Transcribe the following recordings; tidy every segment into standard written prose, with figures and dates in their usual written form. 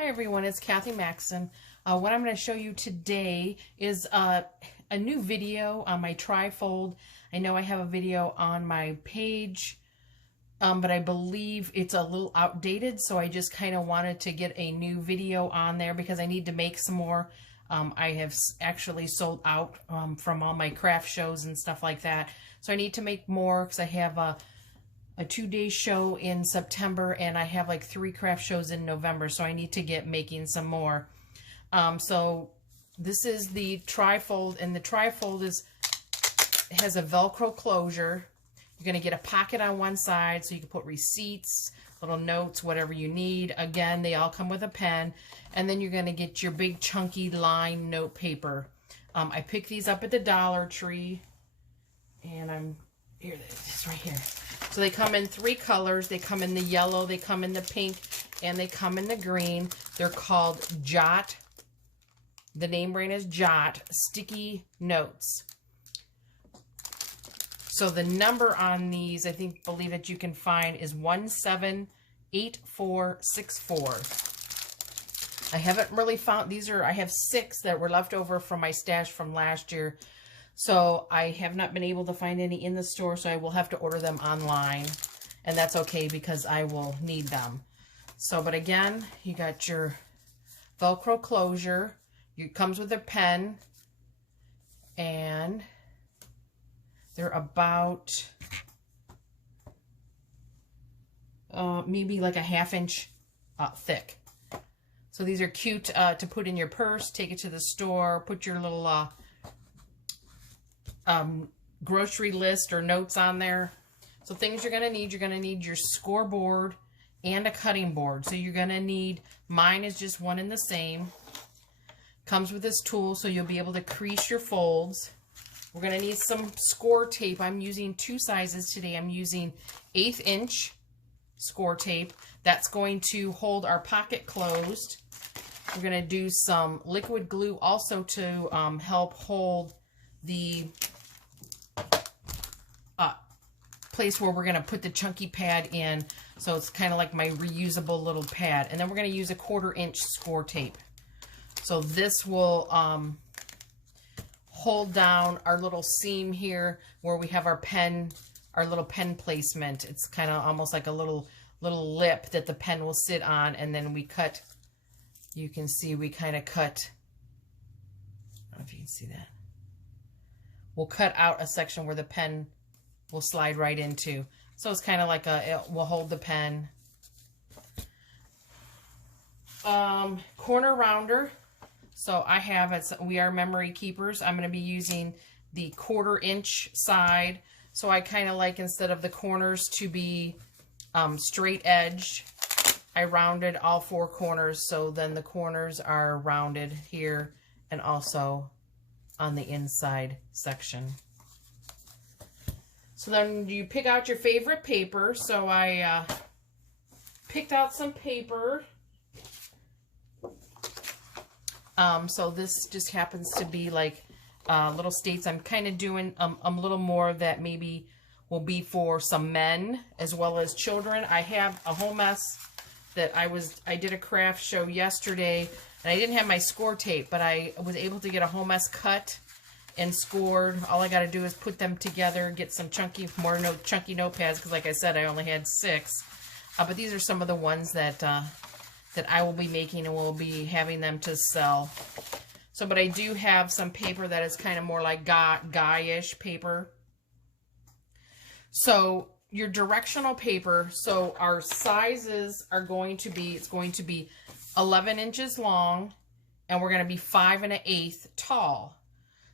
Hi everyone, it's Kathy Maxson. What I'm going to show you today is a new video on my trifold. I know I have a video on my page, but I believe it's a little outdated, so I just kind of wanted to get a new video on there because I need to make some more. I have actually sold out from all my craft shows and stuff like that, so I need to make more because I have a 2-day show in September, and I have like 3 craft shows in November, so I need to get making some more. So this is the trifold, and the trifold has a Velcro closure. You're going to get a pocket on one side so you can put receipts, little notes, whatever you need. Again, they all come with a pen, and then you're going to get your big chunky line note paper. I picked these up at the Dollar Tree, and here it is right here. So they come in 3 colors. They come in the yellow, they come in the pink, and they come in the green. They're called Jot. The name brand is Jot Sticky Notes. So the number on these, believe that you can find, is 178464. I haven't really found, I have 6 that were left over from my stash from last year. So I have not been able to find any in the store, so I will have to order them online. And that's okay because I will need them. So, but again, you got your Velcro closure. It comes with a pen. And they're about maybe like a 1/2 inch thick. So these are cute to put in your purse, take it to the store, put your little grocery list or notes on there. So things you're going to need your scoreboard and a cutting board. So you're going to need, mine is just one and the same. Comes with this tool so you'll be able to crease your folds. We're going to need some Scor tape. I'm using 2 sizes today. I'm using 1/8 inch Scor tape. That's going to hold our pocket closed. We're going to do some liquid glue also to help hold the place where we're going to put the chunky pad in, so it's kind of like my reusable little pad. And then we're going to use a 1/4 inch Scor tape. So this will hold down our little seam here where we have our little pen placement. It's kind of almost like a little lip that the pen will sit on, and then we cut. You can see we kind of cut. I don't know if you can see that. We'll cut out a section where the pen will slide right into. So it's kind of like it will hold the pen. Corner rounder. So I have it. We are memory keepers. I'm going to be using the 1/4 inch side. So I kind of like, instead of the corners to be straight edged, I rounded all 4 corners. So then the corners are rounded here and also on the inside section. So then you pick out your favorite paper. So I picked out some paper. So this just happens to be like little states. I'm kind of doing a little more that maybe will be for some men as well as children. I have a whole mess that I did a craft show yesterday, and I didn't have my Scor tape, but I was able to get a whole mess cut and scored. All I got to do is put them together, get some chunky notepads, because like I said, I only had 6. But these are some of the ones that I will be making, and will be having them to sell. So, but I do have some paper that is kind of more like guy-ish paper. So your directional paper, so our sizes are going to be, it's going to be 11 inches long, and we're going to be 5 1/8 tall.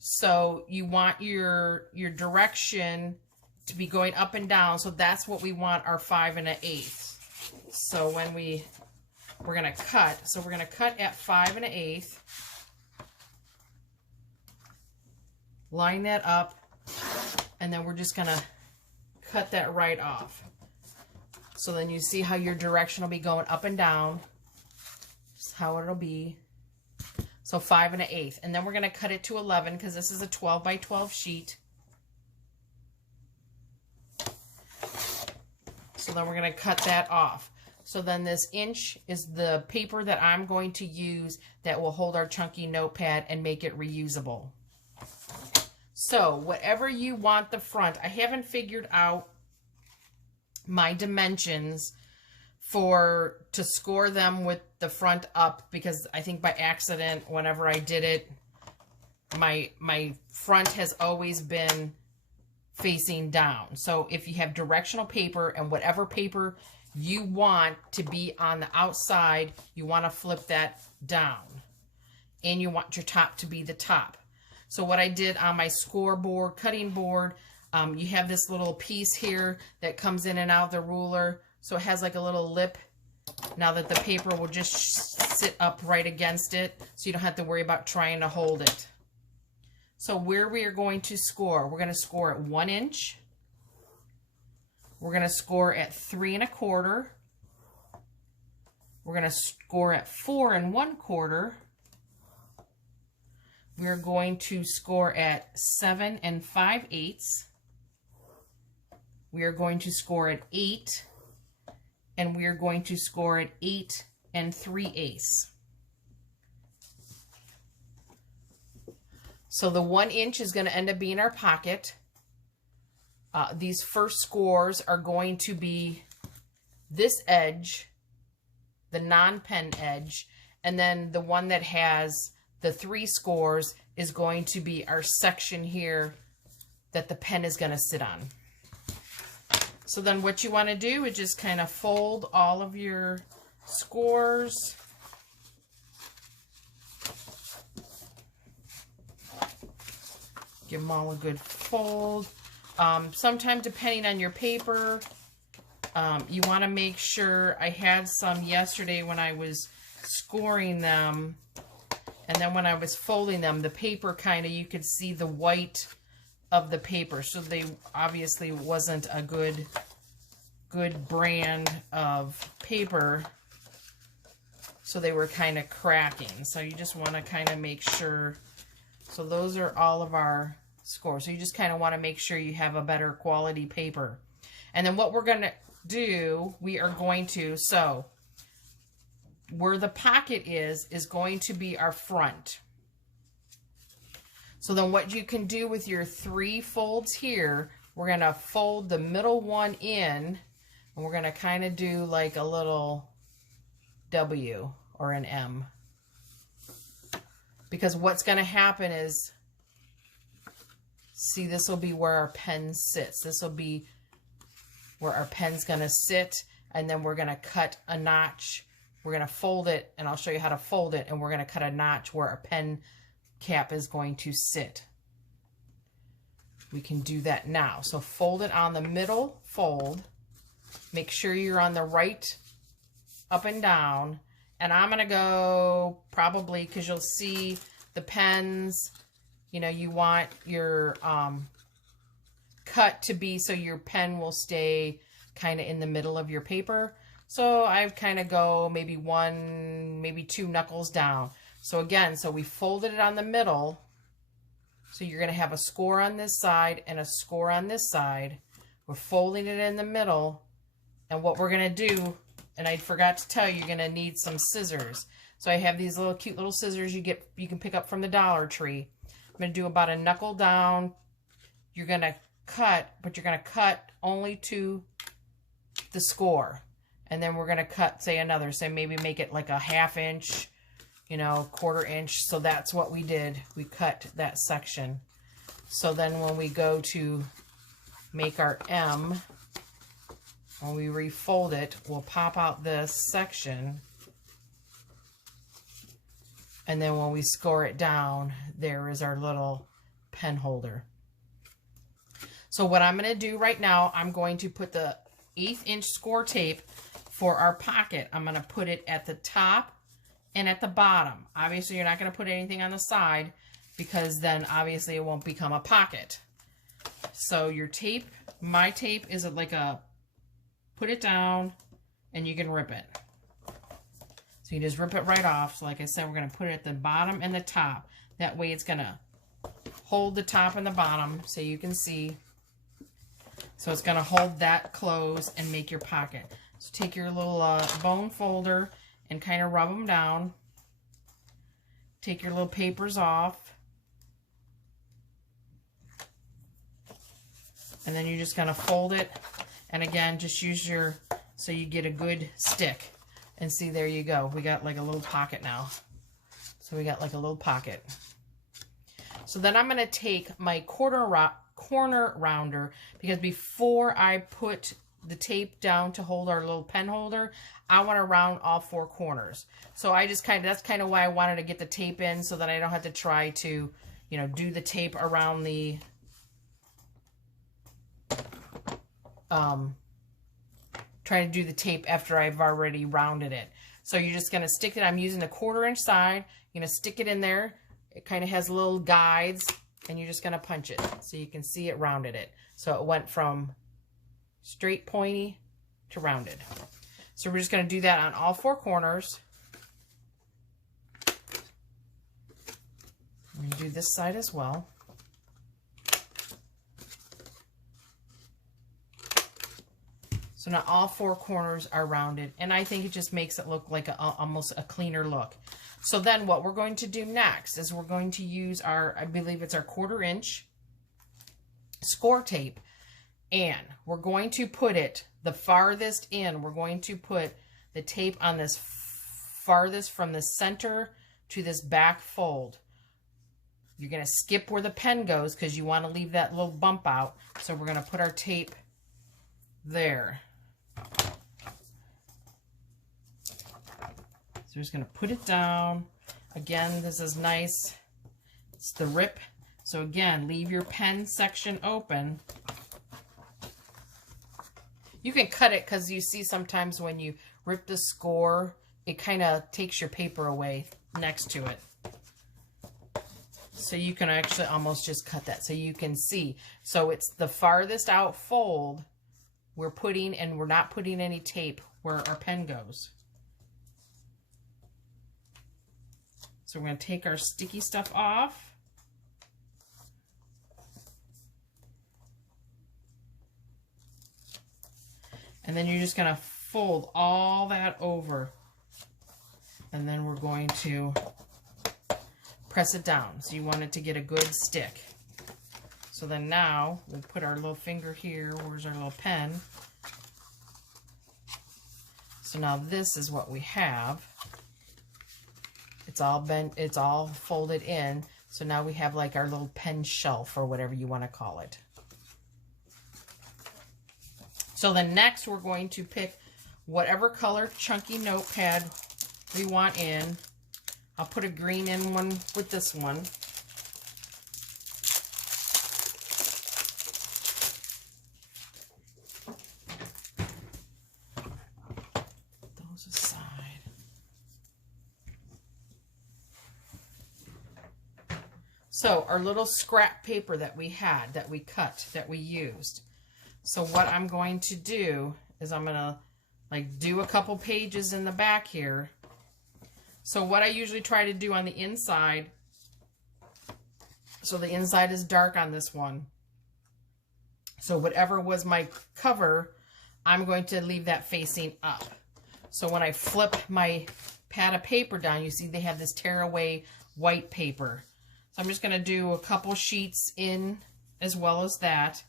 So you want your direction to be going up and down. So that's what we want our 5 1/8. So when we're going to cut. So we're going to cut at 5 1/8. Line that up. And then we're just going to cut that right off. So then you see how your direction will be going up and down. Just how it'll be. So 5 1/8. And then we're going to cut it to 11 because this is a 12 by 12 sheet. So then we're going to cut that off. So then this inch is the paper that I'm going to use that will hold our chunky notepad and make it reusable. So whatever you want the front, I haven't figured out my dimensions to score them with the front up, because I think by accident, whenever I did it, my front has always been facing down. So if you have directional paper and whatever paper you want to be on the outside, you want to flip that down, and you want your top to be the top. So what I did on my scoreboard, cutting board, you have this little piece here that comes in and out of the ruler. So it has like a little lip. Now that the paper will just sit up right against it, so you don't have to worry about trying to hold it. So where we are going to score, we're going to score at 1 inch. We're going to score at 3 1/4. We're going to score at 4 1/4. We're going to score at 7 5/8. We are going to score at 8. And we are going to score at 8 3/8. So the 1 inch is going to end up being our pocket. These first scores are going to be this edge, the non-pen edge, and then the one that has the 3 scores is going to be our section here that the pen is going to sit on. So then what you want to do is just kind of fold all of your scores. Give them all a good fold. Sometimes depending on your paper, you want to make sure. I had some yesterday when I was scoring them, and then when I was folding them, the paper kind of, you could see the white of the paper, so they obviously wasn't a good brand of paper, so they were kind of cracking. So you just want to kind of make sure. So those are all of our scores. So you just kind of want to make sure you have a better quality paper. And then what we're going to do, we are going to, so where the pocket is going to be our front. So then what you can do with your 3 folds here, we're going to fold the middle one in, and we're going to kind of do like a little W or an M. Because what's going to happen is, see, this will be where our pen sits. This will be where our pen's going to sit, and then we're going to cut a notch. We're going to fold it, and I'll show you how to fold it, and we're going to cut a notch where our pen cap is going to sit. We can do that now. So fold it on the middle fold. Make sure you're on the right up and down. And I'm going to go probably, because you'll see the pens, you know, you want your cut to be so your pen will stay kind of in the middle of your paper. So I kind of go maybe 1, maybe 2 knuckles down. So again, so we folded it on the middle. So you're going to have a score on this side and a score on this side. We're folding it in the middle. And what we're going to do, and I forgot to tell you, you're going to need some scissors. So I have these little cute little scissors you can pick up from the Dollar Tree. I'm going to do about a knuckle down. You're going to cut, but you're going to cut only to the score. And then we're going to cut, say another, say maybe make it like a 1/2 inch, you know, 1/4 inch. So that's what we did. We cut that section. So then when we go to make our M, when we refold it, we'll pop out this section. And then when we score it down, there is our little pen holder. So what I'm going to do right now, I'm going to put the 1/8 inch score tape for our pocket. I'm going to put it at the top and at the bottom. Obviously, you're not going to put anything on the side, because then obviously it won't become a pocket. So your tape, my tape is like a, put it down and you can rip it. So you just rip it right off. So like I said, we're going to put it at the bottom and the top. That way it's going to hold the top and the bottom so you can see. So it's going to hold that closed and make your pocket. So take your little bone folder and kind of rub them down. Take your little papers off. And then you're just going to fold it. And again, just use your, so you get a good stick. And see, there you go. We got like a little pocket now. So we got like a little pocket. So then I'm going to take my corner rounder, because before I put the tape down to hold our little pen holder, I want to round all 4 corners. So I just that's kind of why I wanted to get the tape in, so that I don't have to try to, you know, do the tape around the, try to do the tape after I've already rounded it. So you're just going to stick it, I'm using a 1/4 inch side, you're going to stick it in there. It kind of has little guides, and you're just going to punch it so you can see it rounded it. So it went from straight pointy to rounded. So we're just going to do that on all 4 corners. I'm going to do this side as well. So now all 4 corners are rounded, and I think it just makes it look like almost a cleaner look. So then what we're going to do next is we're going to use our, I believe it's our 1/4 inch Scor tape, and we're going to put it the farthest in. We're going to put the tape on this farthest from the center to this back fold. You're going to skip where the pen goes because you want to leave that little bump out. So we're going to put our tape there. So we're just going to put it down. Again, this is nice. It's the rip. So again, leave your pen section open. You can cut it, because you see sometimes when you rip the Scor, it kind of takes your paper away next to it. So you can actually almost just cut that so you can see. So it's the farthest out fold we're putting, and we're not putting any tape where our pen goes. So we're going to take our sticky stuff off. And then you're just going to fold all that over. And then we're going to press it down. So you want it to get a good stick. So then now we'll put our little finger here. Where's our little pen? So now this is what we have. It's all bent, it's all folded in. So now we have like our little pen shelf, or whatever you want to call it. So then next we're going to pick whatever color chunky notepad we want in. I'll put a green in one with this one. Those aside. So our little scrap paper that we had, that we cut, that we used. So what I'm going to do is I'm going to like do a couple pages in the back here. So what I usually try to do on the inside, so the inside is dark on this one. So whatever was my cover, I'm going to leave that facing up. So when I flip my pad of paper down, you see they have this tearaway white paper. So I'm just going to do a couple sheets in as well as that.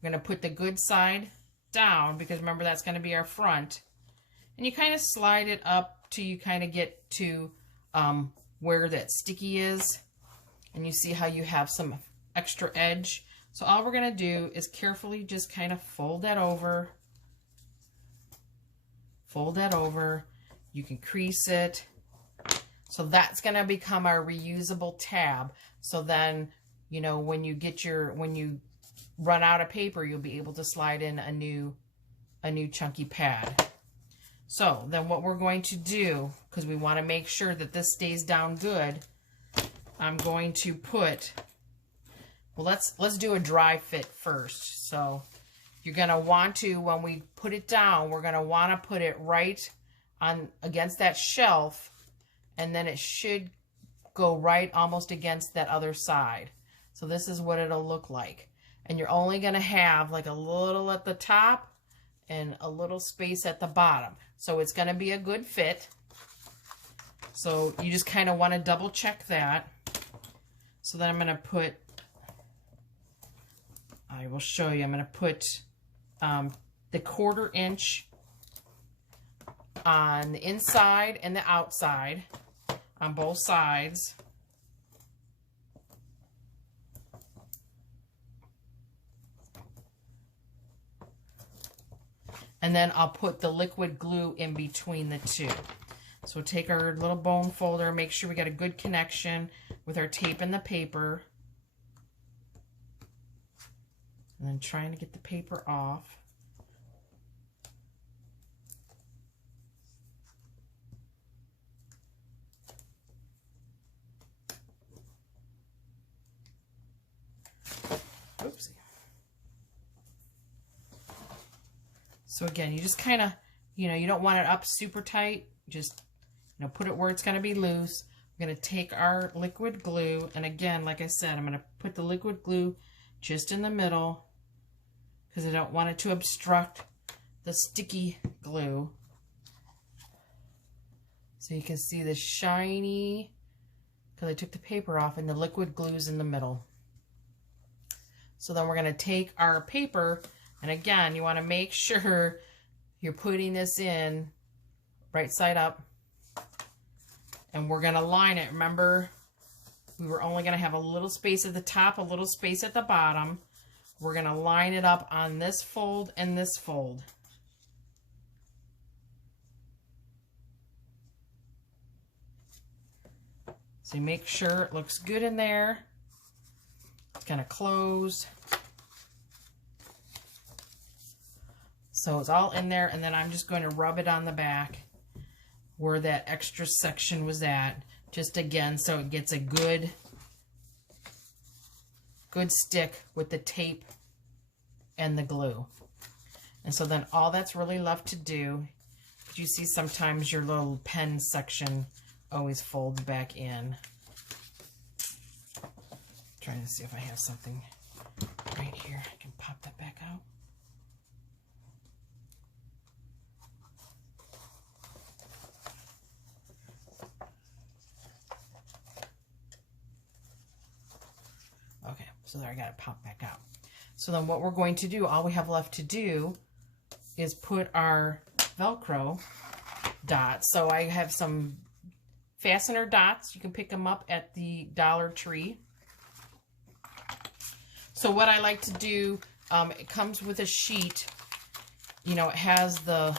I'm going to put the good side down, because remember that's going to be our front. And you kind of slide it up till you kind of get to where that sticky is. And you see how you have some extra edge. So all we're going to do is carefully just kind of fold that over. Fold that over. You can crease it. So that's going to become our reusable tab. So then, you know, when you get your, when you run out of paper, you'll be able to slide in a new chunky pad. So then what we're going to do, because we want to make sure that this stays down good, I'm going to put, well, let's do a dry fit first. So you're going to want to, when we put it down, we're going to want to put it right on against that shelf, and then it should go right almost against that other side. So this is what it'll look like. And you're only going to have like a little at the top and a little space at the bottom. So it's going to be a good fit. So you just kind of want to double check that. So then I'm going to put, I will show you, I'm going to put the 1/4 inch on the inside and the outside on both sides. And then I'll put the liquid glue in between the two. So take our little bone folder, make sure we got a good connection with our tape and the paper. And then trying to get the paper off. Oopsie. So again, you just kind of, you don't want it up super tight. Just, put it where it's going to be loose. We're going to take our liquid glue, and again, like I said, I'm going to put the liquid glue just in the middle because I don't want it to obstruct the sticky glue. So you can see the shiny, because I took the paper off, and the liquid glue's in the middle. So then we're going to take our paper, and again, you want to make sure you're putting this in right side up, and we're going to line it. Remember, we were only going to have a little space at the top, a little space at the bottom. We're going to line it up on this fold and this fold. So you make sure it looks good in there. It's going to close. So it's all in there, and then I'm just going to rub it on the back where that extra section was at, just again so it gets a good stick with the tape and the glue. And so then all that's really left to do, you see sometimes your little pen section always folds back in. Trying to see if I have something right here. I can pop that back out. Okay, so there, I got it popped back out. So then what we're going to do, all we have left to do is put our Velcro dots. So I have some fastener dots. You can pick them up at the Dollar Tree. So what I like to do, it comes with a sheet. It has the,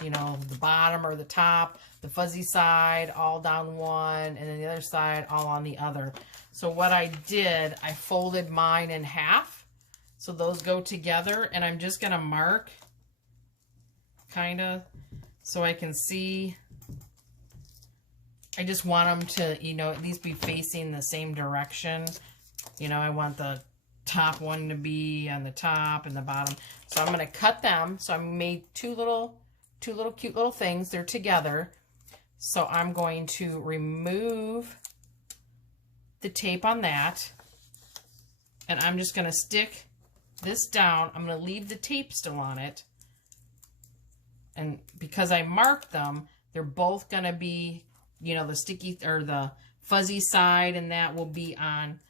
the bottom or the top, the fuzzy side all down one, and then the other side all on the other. So what I did, I folded mine in half. So those go together, and I'm just going to mark kind of so I can see. I just want them to, at least be facing the same direction. I want the top one to be on the top and the bottom. So I'm going to cut them. So I made two little cute little things. They're together. So I'm going to remove the tape on that. And I'm just going to stick this down. I'm going to leave the tape still on it. And because I marked them, they're both going to be, the sticky or the fuzzy side, and that will be on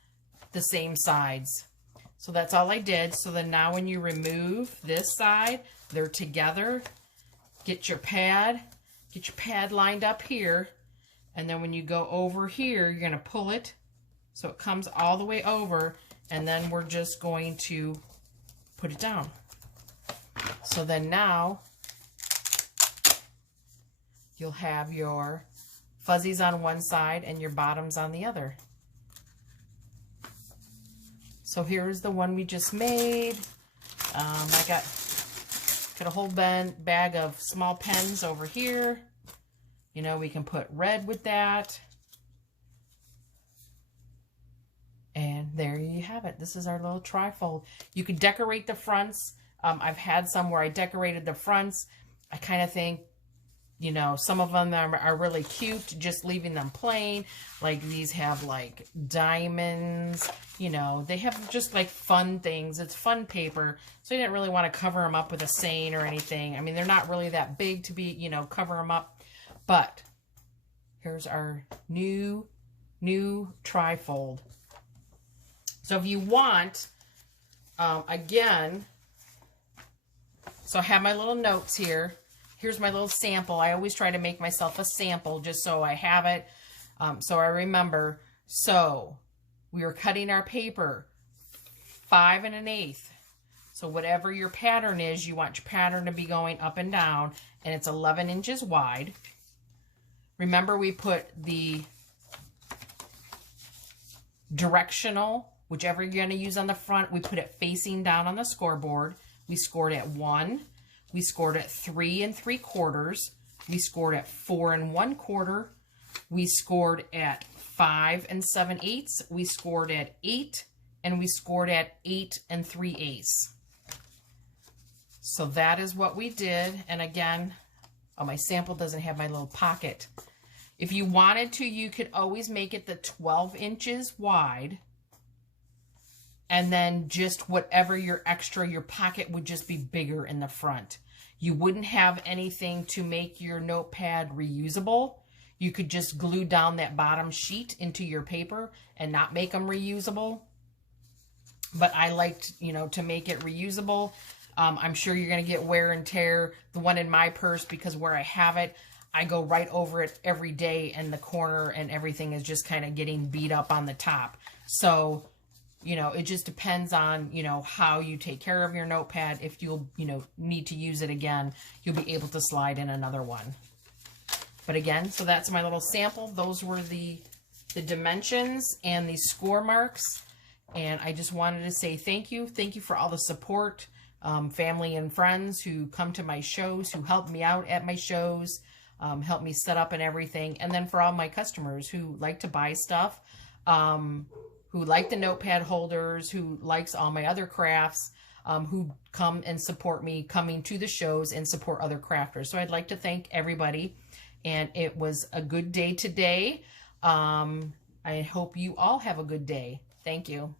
the same sides. So that's all I did. So then now when you remove this side, they're together. Get your pad lined up here, and then when you go over here, you're going to pull it so it comes all the way over, and then we're just going to put it down. So then now you'll have your fuzzies on one side and your bottoms on the other. So here's the one we just made. I got a whole bag of small pens over here. We can put red with that. And there you have it. This is our little trifold. You can decorate the fronts. I've had some where I decorated the fronts. I kind of think You know, some of them are really cute, just leaving them plain. Like these have like diamonds, you know, they have just like fun things. It's fun paper. So I didn't really want to cover them up with a seine or anything. I mean, they're not really that big to be, you know, cover them up. But here's our new trifold. So if you want, again, so I have my little notes here. Here's my little sample. I always try to make myself a sample just so I have it, so I remember. So we were cutting our paper 5 1/8. So whatever your pattern is, you want your pattern to be going up and down, and it's 11 inches wide. Remember, we put the directional, whichever you're going to use on the front, we put it facing down on the scoreboard. We scored at 1. We scored at 3 3/4. We scored at 4 1/4. We scored at 5 7/8. We scored at 8, and we scored at 8 3/8. So that is what we did. And again, oh, my sample doesn't have my little pocket. If you wanted to, you could always make it the 12 inches wide. And then just whatever your extra, your pocket would just be bigger in the front. You wouldn't have anything to make your notepad reusable. You could just glue down that bottom sheet into your paper and not make them reusable. But I liked, you know, to make it reusable. I'm sure you're going to get wear and tear. The one in my purse, because where I have it, I go right over it every day, and the corner and everything is just kind of getting beat up on the top. So, you know, it just depends on, you know, how you take care of your notepad. If you'll, you know, need to use it again, you'll be able to slide in another one. But again, so that's my little sample. Those were the dimensions and the score marks. And I just wanted to say thank you. Thank you for all the support, family and friends who come to my shows, who help me out at my shows, help me set up and everything. And then for all my customers who like to buy stuff, who like the notepad holders, who likes all my other crafts, who come and support me coming to the shows and support other crafters. So I'd like to thank everybody. And it was a good day today. I hope you all have a good day. Thank you.